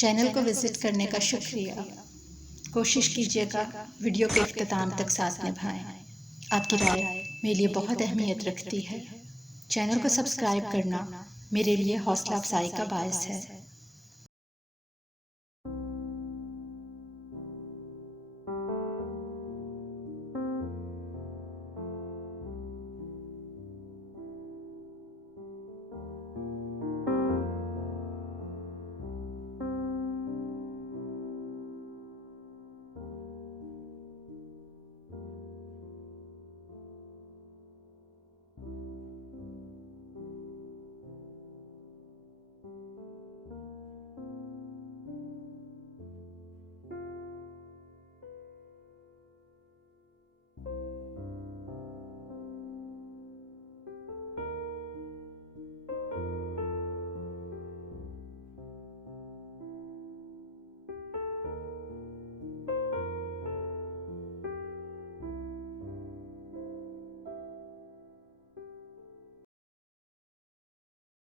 Channel को visit करने का शुक्रिया। कोशिश कीजिएगा वीडियो के इख्तिताम तक साथ निभाएं। आपकी राय मेरे लिए बहुत अहमियत रखती है। चैनल को सब्सक्राइब करना मेरे लिए हौसला अफजाई का बायस है।